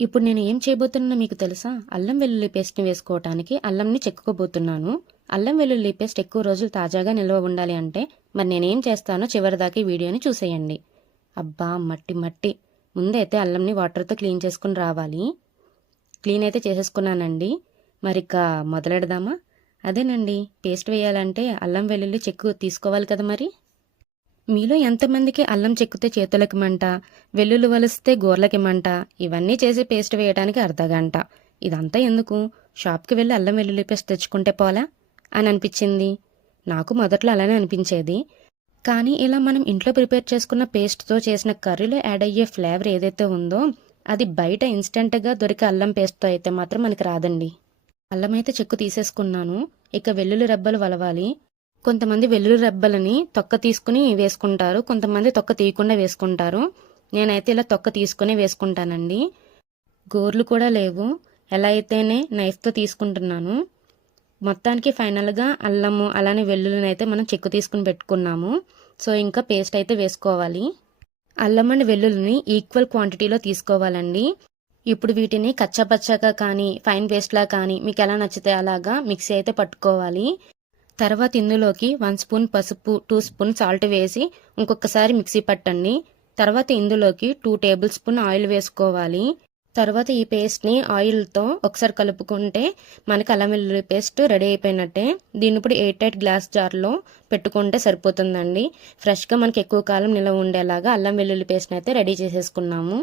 ఇప్పుడు నేను ఏం చేయబోతున్నానో మీకు తెలుసా? అల్లం వెల్లుల్లి పేస్ట్‌ని వేసుకోవటానికి అల్లంని చెక్కుకోబోతున్నాను. అల్లం వెల్లుల్లి పేస్ట్ ఎక్కువ రోజులు తాజాగా నిల్వ ఉండాలి అంటే మరి నేనేం చేస్తానో చివరిదాకా ఈ వీడియోని చూసేయండి. అబ్బా! మట్టి మట్టి. ముందైతే అల్లంని వాటర్‌తో క్లీన్ చేసుకొని రావాలి. క్లీన్ అయితే చేసేసుకున్నానండి. మరిక మొదలెడదామా? అదేనండి, పేస్ట్ వేయాలంటే అల్లం వెల్లుల్లి చెక్కు తీసుకోవాలి కదా మరి. మీలో ఎంతమందికి అల్లం చెక్కితే చేతులకి మంట, వెల్లుల్లి వలిస్తే గోర్లకి మంట, ఇవన్నీ చేసి పేస్ట్ వేయడానికి అర్ధగంట. ఇదంతా ఎందుకు? షాప్కి వెళ్ళి అల్లం వెల్లుల్లి పేస్ట్ తెచ్చుకుంటే పోలా అని అనిపించింది. నాకు మొదట్లో అలానే అనిపించేది. కానీ ఇలా మనం ఇంట్లో ప్రిపేర్ చేసుకున్న పేస్ట్తో చేసిన కర్రీలో యాడ్ అయ్యే ఫ్లేవర్ ఏదైతే ఉందో అది బయట ఇన్స్టెంట్గా దొరికే అల్లం పేస్ట్తో అయితే మాత్రం మనకి రాదండి. అల్లం అయితే చెక్కు తీసేసుకున్నాను. ఇక వెల్లుల్లి రెబ్బలు వలవాలి. కొంతమంది వెల్లుల్లి రెబ్బలని తొక్క తీసుకుని వేసుకుంటారు, కొంతమంది తొక్క తీయకుండా వేసుకుంటారు. నేనైతే ఇలా తొక్క తీసుకుని వేసుకుంటానండి. గోర్లు కూడా లేవు, ఎలా అయితేనే నైఫ్తో తీసుకుంటున్నాను. మొత్తానికి ఫైనల్గా అల్లము అలానే వెల్లుల్లిని అయితే మనం చెక్కు తీసుకుని పెట్టుకున్నాము. సో ఇంకా పేస్ట్ అయితే వేసుకోవాలి. అల్లం అండ్ వెల్లుల్లిని ఈక్వల్ క్వాంటిటీలో తీసుకోవాలండి. ఇప్పుడు వీటిని కచ్చాపచ్చాగా కానీ ఫైన్ పేస్ట్లా కానీ మీకు ఎలా నచ్చితే అలాగా మిక్సీ అయితే పట్టుకోవాలి. తర్వాత ఇందులోకి 1 స్పూన్ పసుపు, 2 స్పూన్ సాల్ట్ వేసి ఇంకొకసారి మిక్సీ పట్టండి. తర్వాత ఇందులోకి 2 టేబుల్ స్పూన్ ఆయిల్ వేసుకోవాలి. తర్వాత ఈ పేస్ట్ని ఆయిల్తో ఒకసారి కలుపుకుంటే మనకి అల్లం వెల్లుల్లి పేస్ట్ రెడీ అయిపోయినట్టే. దీన్ని ఇప్పుడు ఎయిర్ టైట్ గ్లాస్ జార్లో పెట్టుకుంటే సరిపోతుందండి. ఫ్రెష్గా మనకి ఎక్కువ కాలం నిల్వ ఉండేలాగా అల్లం వెల్లుల్లి పేస్ట్ని అయితే రెడీ చేసేసుకున్నాము.